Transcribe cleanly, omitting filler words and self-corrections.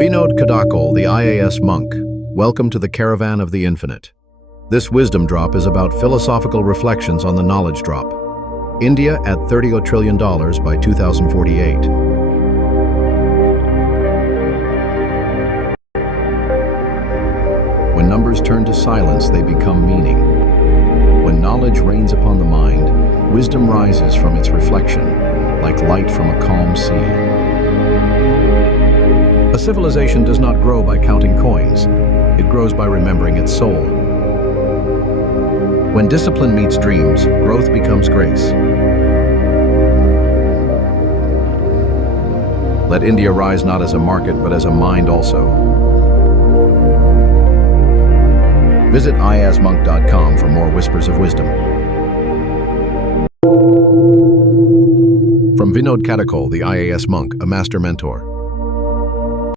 VinodKadakol, the IASMonk. Welcome to the Caravan of the Infinite. This wisdom drop is about philosophical reflections on the knowledge drop. India at $30 trillion by 2048. When numbers turn to silence, they become meaning. When knowledge reigns upon the mind, wisdom rises from its reflection, like light from a calm sea. A civilization does not grow by counting coins. It grows by remembering its soul. When discipline meets dreams, growth becomes grace. Let India rise not as a market, but as a mind also. Visit IASMonk.com for more whispers of wisdom. From VinodKadakol, the IASMonk, a master mentor.